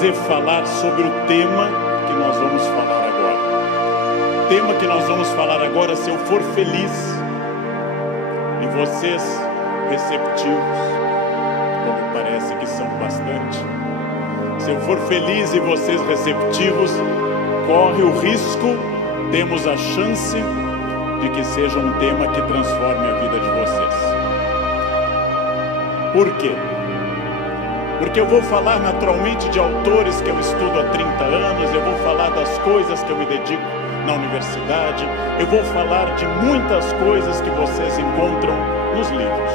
prazer falar sobre o tema que nós vamos falar agora. O tema que nós vamos falar agora, se eu for feliz e vocês receptivos, como parece que são bastante, se eu for feliz e vocês receptivos, corre o risco, temos a chance de que seja um tema que transforme a vida de vocês. Por quê? Porque eu vou falar naturalmente de autores que eu estudo há 30 anos, eu vou falar das coisas que eu me dedico na universidade, eu vou falar de muitas coisas que vocês encontram nos livros.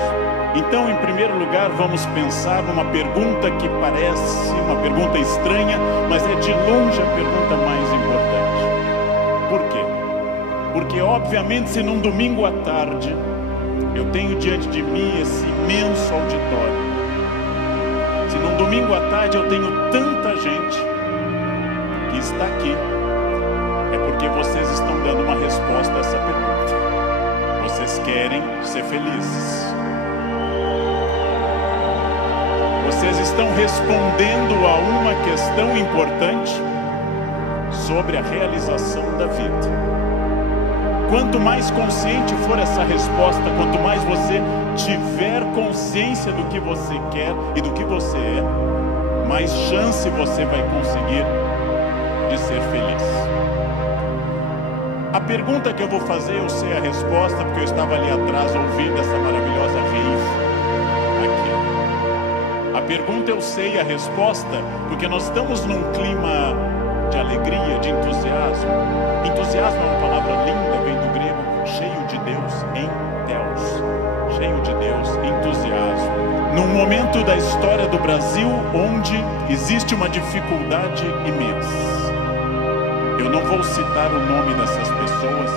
Então, em primeiro lugar, vamos pensar numa pergunta que parece uma pergunta estranha, mas é de longe a pergunta mais importante. Por quê? Porque, obviamente, se num domingo à tarde eu tenho diante de mim esse imenso auditório, se num domingo à tarde eu tenho tanta gente que está aqui, é porque vocês estão dando uma resposta a essa pergunta. Vocês querem ser felizes. Vocês estão respondendo a uma questão importante sobre a realização da vida. Quanto mais consciente for essa resposta, quanto mais você tiver consciência do que você quer e do que você é, mais chance você vai conseguir de ser feliz. A pergunta que eu vou fazer, eu sei a resposta, porque eu estava ali atrás ouvindo essa maravilhosa rave aqui. A pergunta eu sei a resposta, porque nós estamos num clima de alegria, de entusiasmo. Entusiasmo é uma palavra linda, vem do grego, cheio de Deus, em Deus. Cheio de Deus, entusiasmo. Num momento da história do Brasil onde existe uma dificuldade imensa. Eu não vou citar o nome dessas pessoas,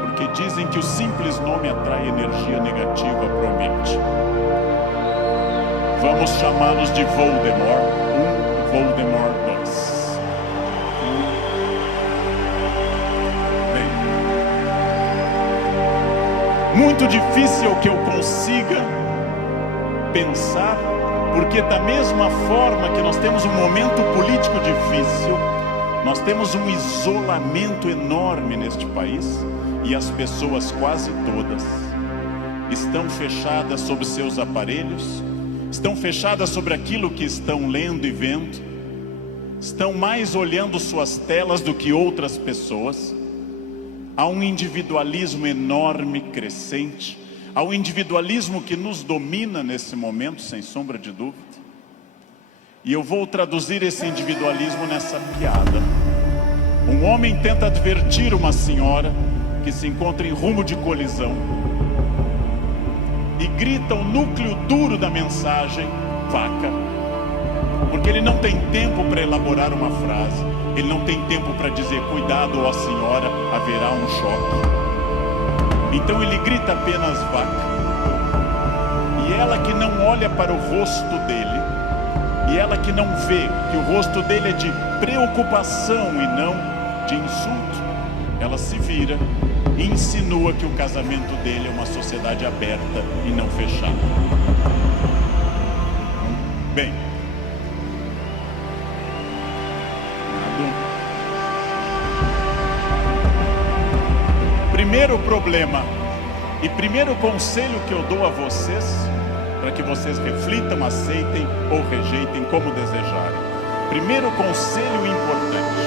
porque dizem que o simples nome atrai energia negativa para a mente. Vamos chamá-los de Voldemort 1, Voldemort 2. Muito difícil que eu consiga pensar, porque da mesma forma que nós temos um momento político difícil, nós temos um isolamento enorme neste país, e as pessoas quase todas estão fechadas sobre seus aparelhos, estão fechadas sobre aquilo que estão lendo e vendo, estão mais olhando suas telas do que outras pessoas. Há um individualismo enorme, crescente. Há um individualismo que nos domina nesse momento, sem sombra de dúvida. E eu vou traduzir esse individualismo nessa piada. Um homem tenta advertir uma senhora que se encontra em rumo de colisão e grita o núcleo duro da mensagem: vaca. Porque ele não tem tempo para elaborar uma frase. Ele não tem tempo para dizer: cuidado, ó senhora, haverá um choque. Então ele grita apenas vaca. E ela que não olha para o rosto dele, e ela que não vê que o rosto dele é de preocupação e não de insulto, ela se vira e insinua que o casamento dele é uma sociedade aberta e não fechada. Bem, primeiro problema e primeiro conselho que eu dou a vocês, para que vocês reflitam, aceitem ou rejeitem como desejarem. Primeiro conselho importante: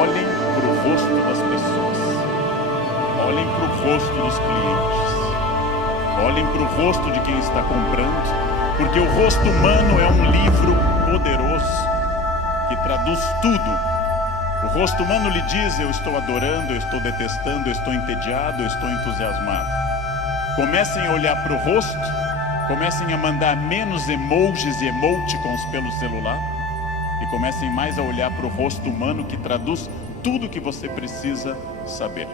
olhem para o rosto das pessoas, olhem para o rosto dos clientes, olhem para o rosto de quem está comprando, porque o rosto humano é um livro poderoso que traduz tudo. O rosto humano lhe diz: eu estou adorando, eu estou detestando, eu estou entediado, eu estou entusiasmado. Comecem a olhar para o rosto, comecem a mandar menos emojis e emoticons pelo celular e comecem mais a olhar para o rosto humano, que traduz tudo o que você precisa saber.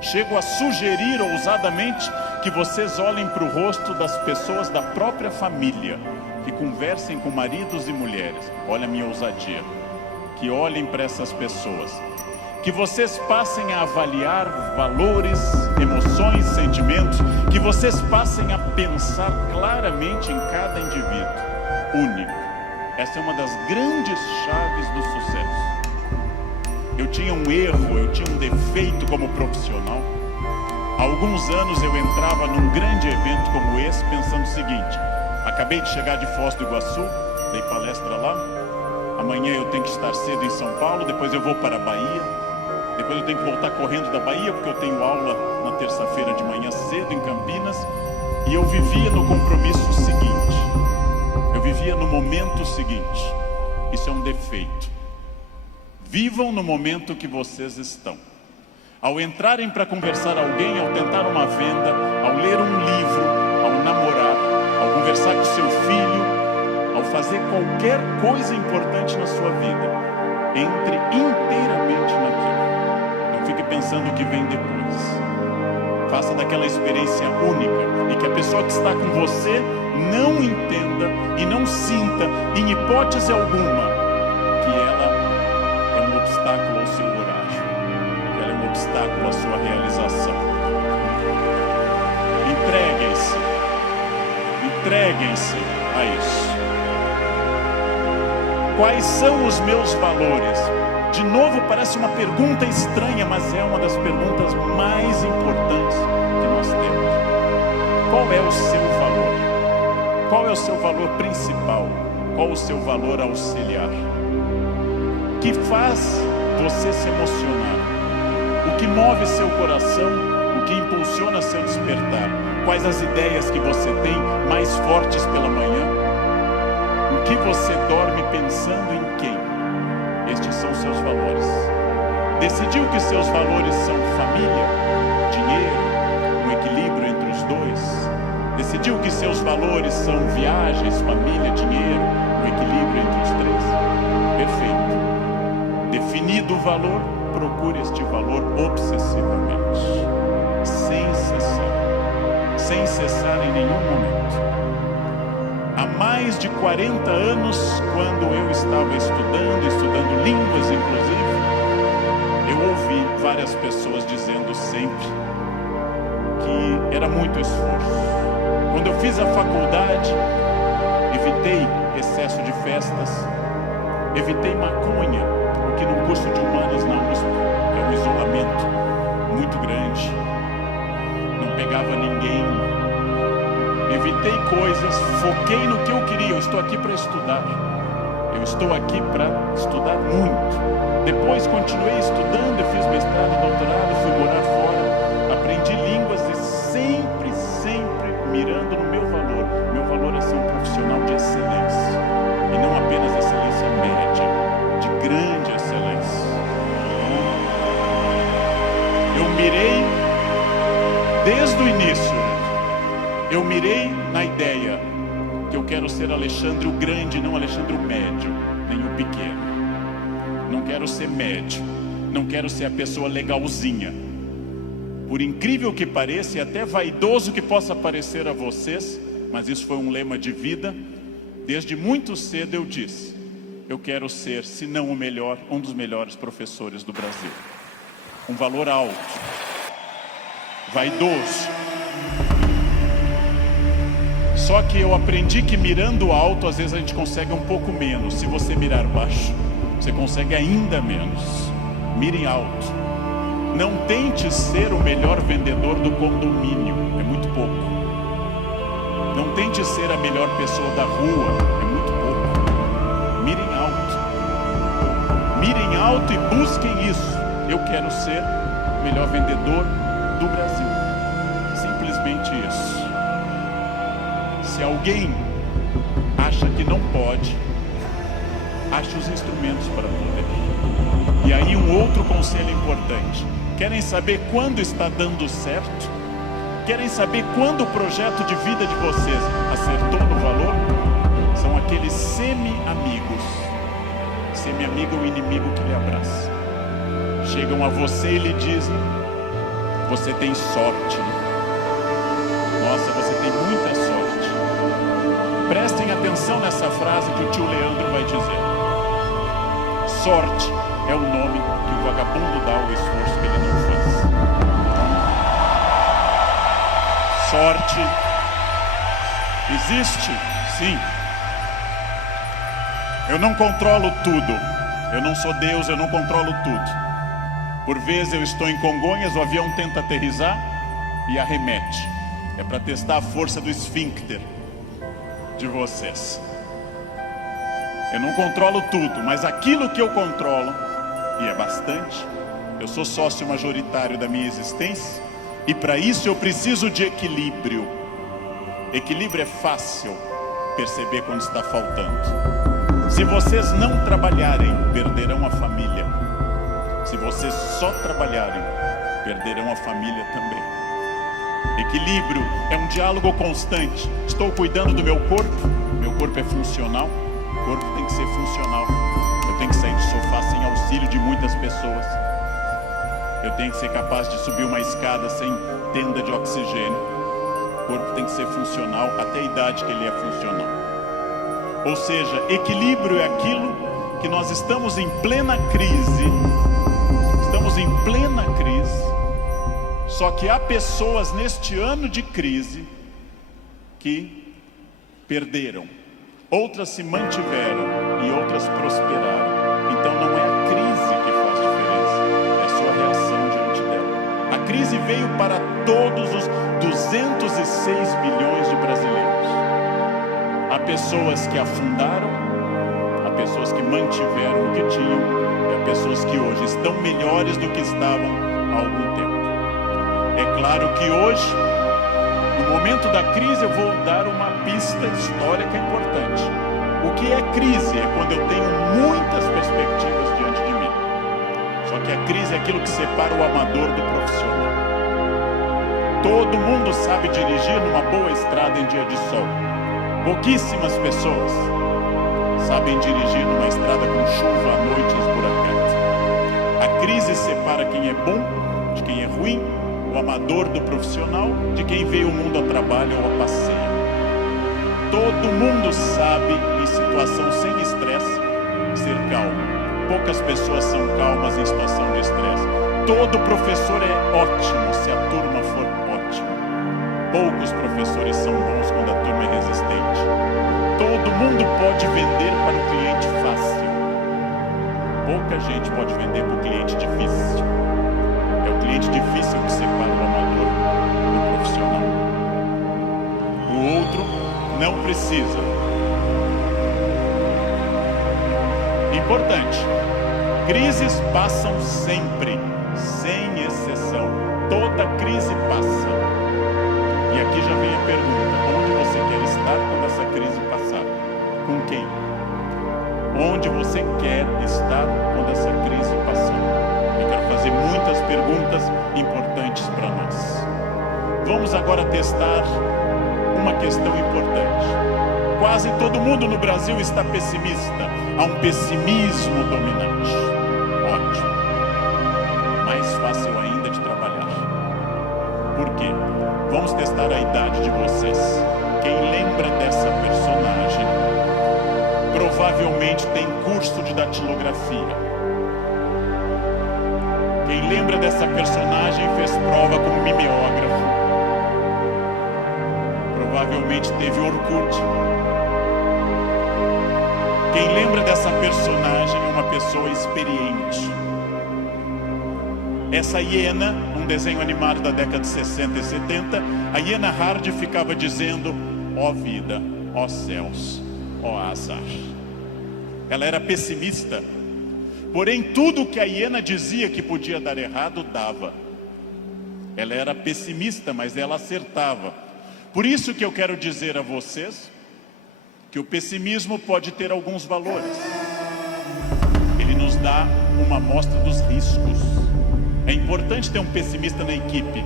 Chego a sugerir ousadamente que vocês olhem para o rosto das pessoas da própria família, que conversem com maridos e mulheres. Olha a minha ousadia. Que olhem para essas pessoas, que vocês passem a avaliar valores, emoções, sentimentos, que vocês passem a pensar claramente em cada indivíduo único. Essa é uma das grandes chaves do sucesso. Eu tinha um erro, eu tinha um defeito como profissional. Há alguns anos eu entrava num grande evento como esse pensando o seguinte: acabei de chegar de Foz do Iguaçu, dei palestra lá, amanhã eu tenho que estar cedo em São Paulo, depois eu vou para a Bahia, depois eu tenho que voltar correndo da Bahia porque eu tenho aula na terça-feira de manhã cedo em Campinas. E eu vivia no compromisso seguinte, eu vivia no momento seguinte. Isso é um defeito. Vivam no momento que vocês estão. Ao entrarem para conversar com alguém, ao tentar uma venda, ao ler um livro, ao namorar, ao conversar com seu filho, ao fazer qualquer coisa importante na sua vida, entre inteiramente naquilo. Não fique pensando o que vem depois. Faça daquela experiência única e que a pessoa que está com você não entenda e não sinta, em hipótese alguma, que ela é um obstáculo ao seu horário, que ela é um obstáculo à sua realização. Entreguem-se a isso. Quais são os meus valores? De novo, parece uma pergunta estranha, mas é uma das perguntas mais importantes que nós temos. Qual é o seu valor? Qual é o seu valor principal? Qual o seu valor auxiliar? O que faz você se emocionar? O que move seu coração? O que impulsiona seu despertar? Quais as ideias que você tem mais fortes pela manhã? O que você dorme pensando em quem? Estes são seus valores. Decidiu que seus valores são família, dinheiro, um equilíbrio entre os dois. Decidiu que seus valores são viagens, família, dinheiro, um equilíbrio entre os três. Perfeito. Definido o valor, procure este valor obsessivamente, sem cessar em nenhum momento. Há mais de 40 anos, quando eu estava estudando línguas inclusive, eu ouvi várias pessoas dizendo sempre que era muito esforço. Quando eu fiz a faculdade, evitei excesso de festas, evitei maconha, porque no curso de humanas na USP é um isolamento muito grande, não pegava ninguém. Evitei coisas, foquei no que eu queria. Eu estou aqui para estudar. Eu estou aqui para estudar muito. Depois continuei estudando, eu fiz mestrado, doutorado, fui morar fora, aprendi línguas e sempre mirando no meu valor. Meu valor é ser um profissional de excelência. E não apenas excelência média, de grande excelência. Eu mirei desde o início. Eu mirei na ideia que eu quero ser Alexandre o Grande, não Alexandre o Médio, nem o Pequeno. Não quero ser médio, não quero ser a pessoa legalzinha. Por incrível que pareça, e até vaidoso que possa parecer a vocês, mas isso foi um lema de vida. Desde muito cedo eu disse: eu quero ser, se não o melhor, um dos melhores professores do Brasil. Um valor alto, vaidoso. Só que eu aprendi que mirando alto, às vezes a gente consegue um pouco menos. Se você mirar baixo, você consegue ainda menos. Mire alto. Não tente ser o melhor vendedor do condomínio, é muito pouco. Não tente ser a melhor pessoa da rua, é muito pouco. Mirem alto. Mirem alto e busquem isso. Eu quero ser o melhor vendedor do Brasil. Simplesmente isso. Se alguém acha que não pode, ache os instrumentos para poder. E aí um outro conselho importante. Querem saber quando está dando certo? Querem saber quando o projeto de vida de vocês acertou no valor? São aqueles semi-amigos. Semi-amigo é o inimigo que lhe abraça. Chegam a você e lhe dizem: você tem sorte. Nossa, você tem muita sorte. Prestem atenção nessa frase que o tio Leandro vai dizer. Sorte é o nome que o vagabundo dá ao esforço que ele não faz. Sorte existe, sim. Eu não controlo tudo. Eu não sou Deus, eu não controlo tudo. Por vezes eu estou em Congonhas, o avião tenta aterrissar e arremete. É para testar a força do esfíncter de vocês. Eu não controlo tudo, mas aquilo que eu controlo, e é bastante, eu sou sócio majoritário da minha existência, e para isso eu preciso de equilíbrio. Equilíbrio é fácil perceber quando está faltando. Se vocês não trabalharem, perderão a família. Se vocês só trabalharem, perderão a família também. Equilíbrio é um diálogo constante. Estou cuidando do meu corpo é funcional, o corpo tem que ser funcional. Eu tenho que sair do sofá sem auxílio de muitas pessoas. Eu tenho que ser capaz de subir uma escada sem tenda de oxigênio. O corpo tem que ser funcional até a idade que ele é funcional. Ou seja, equilíbrio é aquilo que nós estamos em plena crise. Estamos em plena crise. Só que há pessoas neste ano de crise que perderam. Outras se mantiveram e outras prosperaram. Então não é a crise que faz diferença, é a sua reação diante dela. A crise veio para todos os 206 milhões de brasileiros. Há pessoas que afundaram, há pessoas que mantiveram o que tinham, e há pessoas que hoje estão melhores do que estavam há algum tempo. É claro que hoje, no momento da crise, eu vou dar uma pista histórica importante. O que é crise? É quando eu tenho muitas perspectivas diante de mim. Só que a crise é aquilo que separa o amador do profissional. Todo mundo sabe dirigir numa boa estrada em dia de sol. Pouquíssimas pessoas sabem dirigir numa estrada com chuva à noite esburacante. A crise separa quem é bom de quem é ruim, o amador do profissional, de quem veio o mundo a trabalho ou a passeio. Todo mundo sabe, em situação sem estresse, ser calmo. Poucas pessoas são calmas em situação de estresse. Todo professor é ótimo se a turma for ótima. Poucos professores são bons quando a turma é resistente. Todo mundo pode vender para o cliente fácil. Pouca gente pode vender para o cliente difícil. É o cliente difícil que separa o amador do profissional. O outro não precisa. Importante. Crises passam sempre, sem exceção. Toda crise passa. E aqui já vem a pergunta: onde você quer estar quando essa crise passar? Com quem? Onde você quer estar quando essa crise passar? Eu quero fazer muitas perguntas importantes para nós. Vamos agora testar uma questão importante. Quase todo mundo no Brasil está pessimista. Há um pessimismo dominante. Ótimo. Mais fácil ainda de trabalhar. Por quê? Vamos testar a idade de vocês. Quem lembra dessa personagem provavelmente tem curso de datilografia. Quem lembra dessa personagem fez prova como mimeógrafo. Provavelmente teve Orkut. Quem lembra dessa personagem é uma pessoa experiente. Essa hiena, um desenho animado da década de 60 e 70, a hiena Hard ficava dizendo: ó vida, ó céus, ó azar. Ela era pessimista, porém tudo que a hiena dizia que podia dar errado, dava. Ela era pessimista, mas ela acertava. Por isso que eu quero dizer a vocês que o pessimismo pode ter alguns valores. Ele nos dá uma amostra dos riscos. É importante ter um pessimista na equipe,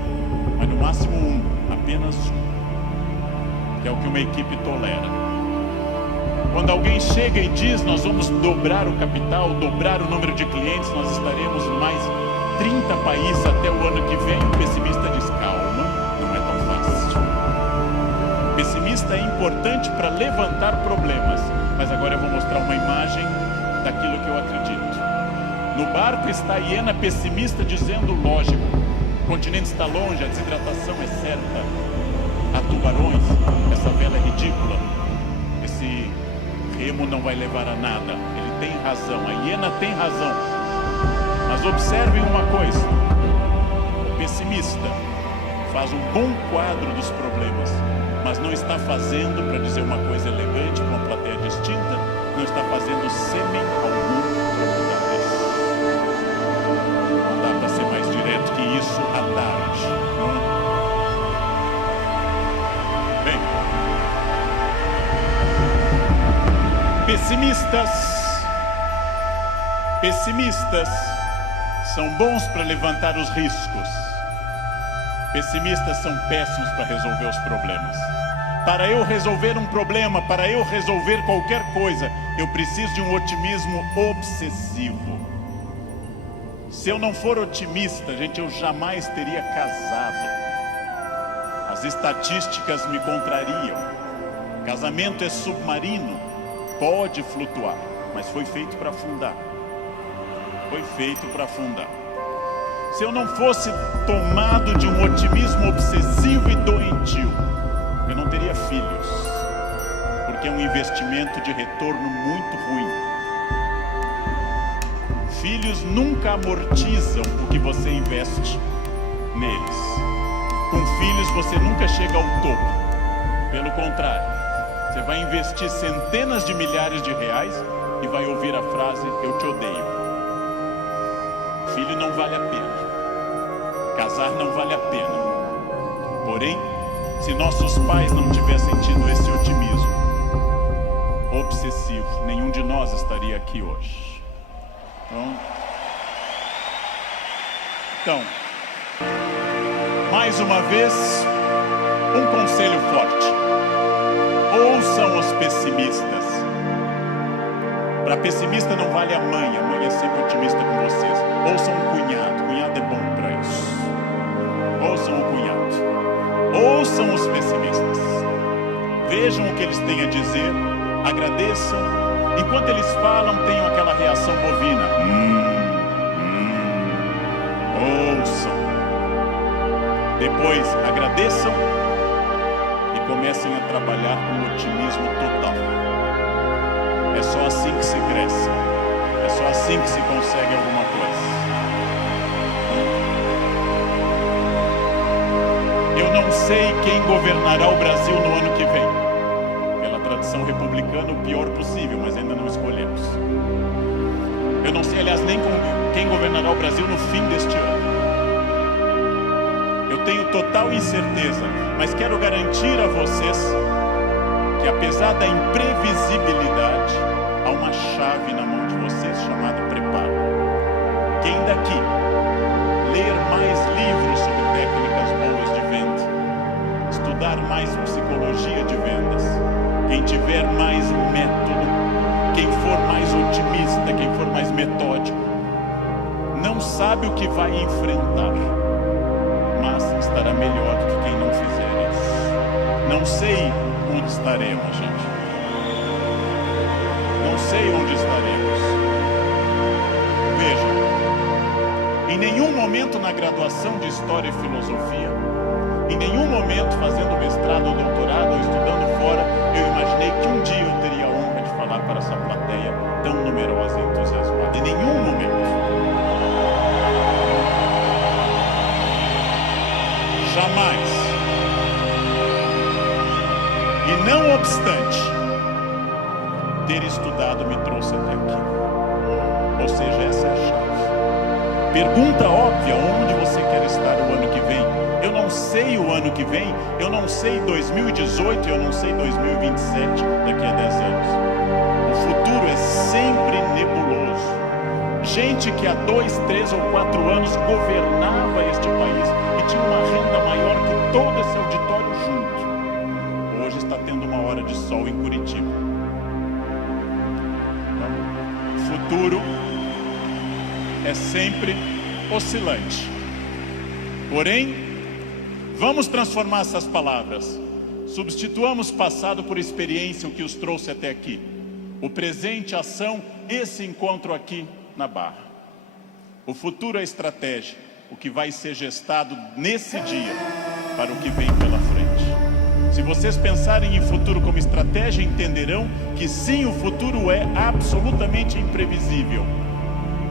mas no máximo um, apenas um, que é o que uma equipe tolera. Quando alguém chega e diz: nós vamos dobrar o capital, dobrar o número de clientes, nós estaremos em mais 30 países até o ano que vem, o pessimista diz: calma, não é tão fácil. O pessimista é importante para levantar problemas, mas agora eu vou mostrar uma imagem daquilo que eu acredito. No barco está a hiena pessimista dizendo: lógico, o continente está longe, a desidratação é certa, há tubarões, essa vela é ridícula, esse remo não vai levar a nada. Ele tem razão, a hiena tem razão. Mas observem uma coisa: o pessimista faz um bom quadro dos problemas, mas não está fazendo, para dizer uma coisa elegante para uma plateia distinta, não está fazendo sêmen algum para mudar isso. Não dá para ser mais direto que isso à tarde, não é? Bem, pessimistas são bons para levantar os riscos. Pessimistas são péssimos para resolver os problemas. Para eu resolver um problema, para eu resolver qualquer coisa, eu preciso de um otimismo obsessivo. Se eu não for otimista, gente, eu jamais teria casado. As estatísticas me contrariam. Casamento é submarino, pode flutuar, mas foi feito para afundar. Foi feito para afundar. Se eu não fosse tomado de um otimismo obsessivo e doentio, eu não teria filhos, porque é um investimento de retorno muito ruim. Filhos nunca amortizam o que você investe neles. Com filhos você nunca chega ao topo. Pelo contrário, você vai investir centenas de milhares de reais e vai ouvir a frase: eu te odeio. Filho não vale a pena. Casar não vale a pena. Porém, se nossos pais não tivessem tido esse otimismo obsessivo, nenhum de nós estaria aqui hoje. Então, mais uma vez, um conselho forte: ouçam os pessimistas. Para pessimista não vale a mãe é sempre otimista com vocês. Ouçam um cunhado é bom para isso. Ouçam o cunhado. Ouçam os pessimistas. Vejam o que eles têm a dizer, agradeçam. Enquanto eles falam, tenham aquela reação bovina. Ouçam. Depois agradeçam e comecem a trabalhar com otimismo total. É só assim que se cresce. É só assim que se consegue alguma coisa. Eu não sei quem governará o Brasil no ano que vem. Pela tradição republicana, o pior possível, mas ainda não escolhemos. Eu não sei, aliás, nem quem governará o Brasil no fim deste ano. Eu tenho total incerteza, mas quero garantir a vocês que, apesar da imprevisibilidade, há uma chave na mão de vocês chamada preparo. Quem daqui ler mais livros sobre técnicas boas de venda, estudar mais psicologia de vendas, quem tiver mais método, quem for mais otimista, quem for mais metódico, não sabe o que vai enfrentar, mas estará melhor do que quem não fizer isso. Não sei onde estaremos, gente. Não sei onde estaremos. Veja, em nenhum momento na graduação de História e Filosofia, em nenhum momento fazendo mestrado ou doutorado ou estudando fora, eu imaginei que um dia eu teria a honra de falar para essa plateia tão numerosa e entusiasmada. Em nenhum momento. Jamais. E não obstante, ter estudado me trouxe até aqui. Ou seja, essa é a chave. Pergunta óbvia: onde você quer estar o ano que vem? Eu não sei o ano que vem, eu não sei 2018, eu não sei 2027, daqui a 10 anos. O futuro é sempre nebuloso. Gente que há 2, 3 ou 4 anos governava este país e tinha uma renda maior que todo esse auditório junto, hoje está tendo uma hora de sol em Curitiba. O futuro é sempre oscilante. Porém, vamos transformar essas palavras. Substituamos passado por experiência, o que os trouxe até aqui. O presente, ação, esse encontro aqui na Barra. O futuro é estratégia, o que vai ser gestado nesse dia para o que vem pela frente. Se vocês pensarem em futuro como estratégia, entenderão que sim, o futuro é absolutamente imprevisível.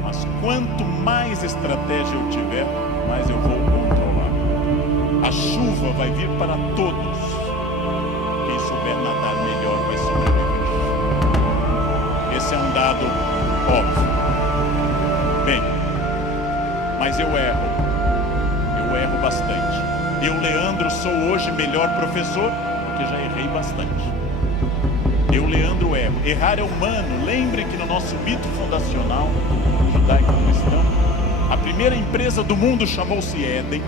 Mas quanto mais estratégia eu tiver, mais eu vou controlar. A chuva vai vir para todos. Quem souber nadar melhor vai sobreviver. Esse é um dado óbvio. Bem, mas eu erro bastante. Eu, Leandro, sou hoje melhor professor, porque já errei bastante. Eu, Leandro, erro. Errar é humano. Lembre que no nosso mito fundacional, judaico-cristão, a primeira empresa do mundo chamou-se Éden,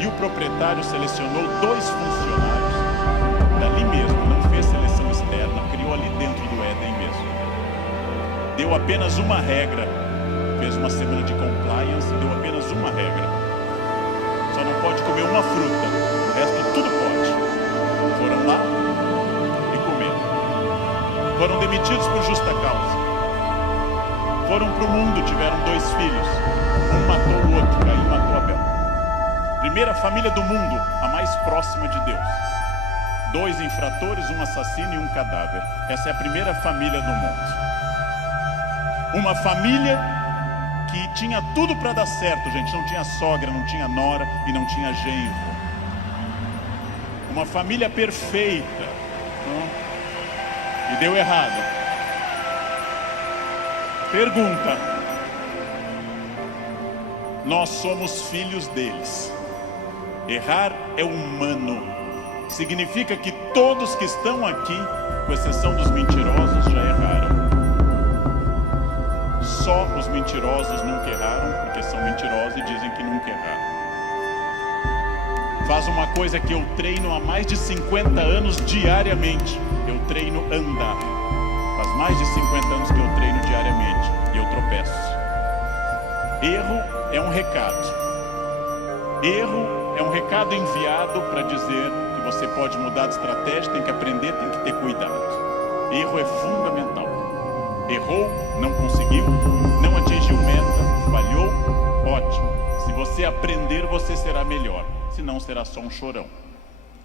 e o proprietário selecionou 2 funcionários dali mesmo, não fez seleção externa, criou ali dentro do Éden mesmo. Deu apenas uma regra, fez uma semana de compliance, deu apenas uma regra. Só não pode comer uma fruta, o resto tudo pode. Foram lá e comeram. Foram demitidos por justa causa. Foram para o mundo, tiveram 2 filhos. Um matou o outro, Caim matou Abel. Primeira família do mundo, a mais próxima de Deus. 2 infratores, um assassino e um cadáver. Essa é a primeira família do mundo. Uma família que tinha tudo para dar certo, gente. Não tinha sogra, não tinha nora e não tinha genro. Uma família perfeita, não? E deu errado. Pergunta: nós somos filhos deles. Errar é humano. Significa que todos que estão aqui, com exceção dos mentirosos, já erraram. Só os mentirosos nunca erraram, porque são mentirosos e dizem que nunca erraram. Faz uma coisa que eu treino há mais de 50 anos diariamente. Eu treino andar. Faz mais de 50 anos que eu treino diariamente e eu tropeço. Erro é um recado. Erro é um recado enviado para dizer que você pode mudar de estratégia, tem que aprender, tem que ter cuidado. Erro é fundamental. Errou, não conseguiu, não atingiu meta, falhou, ótimo. Se você aprender, você será melhor. Senão será só um chorão.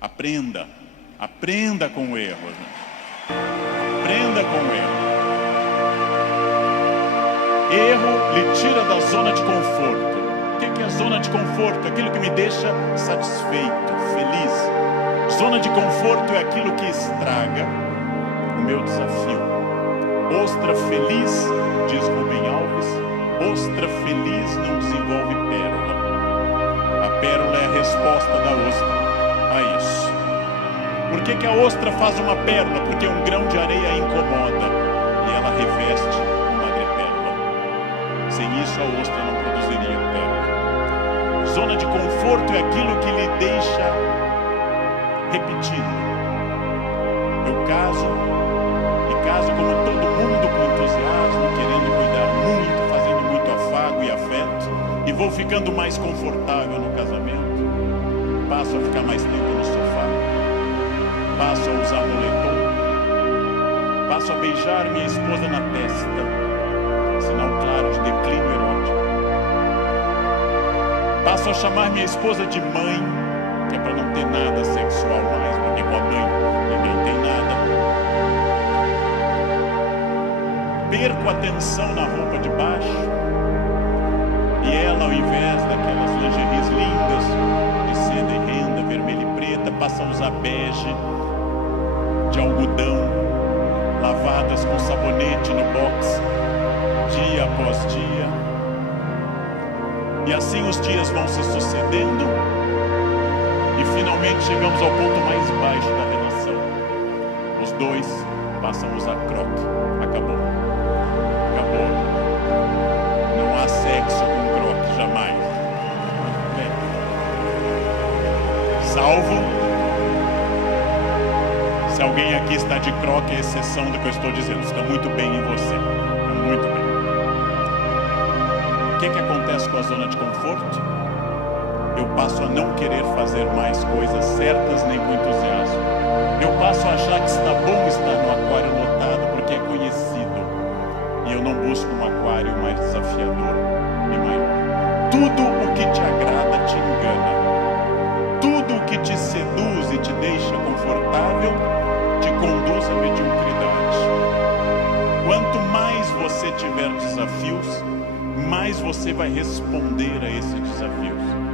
Aprenda. Aprenda com o erro, gente. Aprenda com o erro. Erro lhe tira da zona de conforto. O que é a zona de conforto? Aquilo que me deixa satisfeito, feliz. Zona de conforto é aquilo que estraga o meu desafio. Ostra feliz, diz Rubem Alves, ostra feliz não desenvolve pérola. A pérola é a resposta da ostra a isso. Por que a ostra faz uma pérola? Porque um grão de areia a incomoda e ela reveste uma madrepérola. Sem isso a ostra não produziria pérola. Zona de conforto é aquilo que lhe deixa repetido. Eu caso como todo mundo, com entusiasmo, querendo cuidar muito, fazendo muito afago e afeto, e vou ficando mais confortável no casamento, passo a ficar mais tempo no sofá, passo a usar moletom, passo a beijar minha esposa na testa, sinal claro de declínio erótico, passo a chamar minha esposa de mãe, que é para não ter nada sexual mais, porque com a mãe ninguém tem nada. Perco a atenção na roupa de baixo e ela, ao invés daquelas lingeries lindas de seda e renda, vermelha e preta, passa a usar bege de algodão, lavadas com sabonete no box, dia após dia. E assim os dias vão se sucedendo e finalmente chegamos ao ponto mais baixo da relação. Os 2 passam a usar croque. Acabou. Não há sexo com croque, jamais. Bem, salvo se alguém aqui está de croque, é exceção do que eu estou dizendo. Está muito bem em você. Está muito bem. O que acontece com a zona de conforto? Eu passo a não querer fazer mais coisas certas nem com entusiasmo. Eu passo a achar que está bom estar no aquário lotado porque é conhecido. E eu não busco um aquário mais desafiador e maior. Tudo o que te agrada te engana. Tudo o que te seduz e te desafios, mais você vai responder a esses desafios.